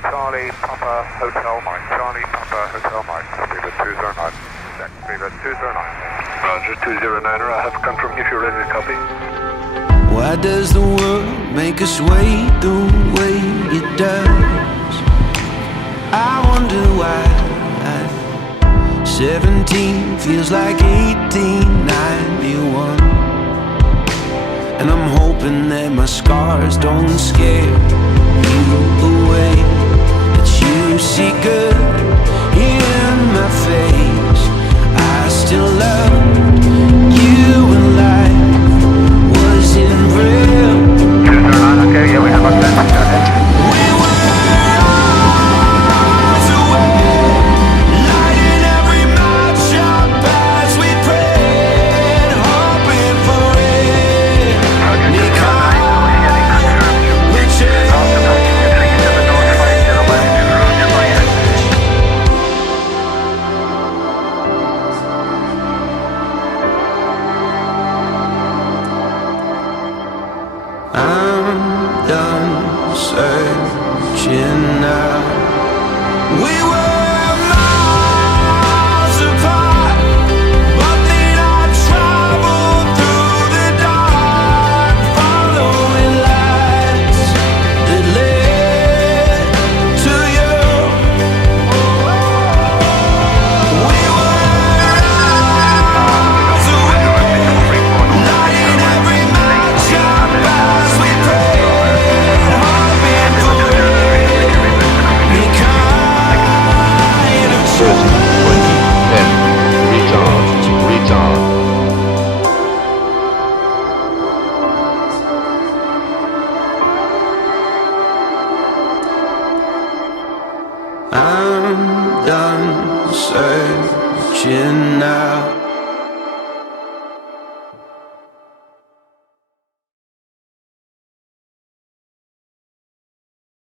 Charlie Papa Hotel Mike. Charlie Papa Hotel Mike. Previous 209. Check. Previous 209. Roger 209er. I have confirmed if you're ready to copy. Why does the world make us wait the way it does? I wonder why 17 feels like 1891. And I'm hoping that my scars don't scare you away, that you see good in my face. I still love you and life wasn't real. 209, okay, yeah, we have our plan. We were miles away, lighting every matchup as we prayed, hoping for it. I'm done searching now. We were miles apart, but then I traveled through the dark, following lights that led to you. We were miles away, lighting every matchup as we prayed, hoping for any kind of change. 30, 10, retard. I'm done searching now.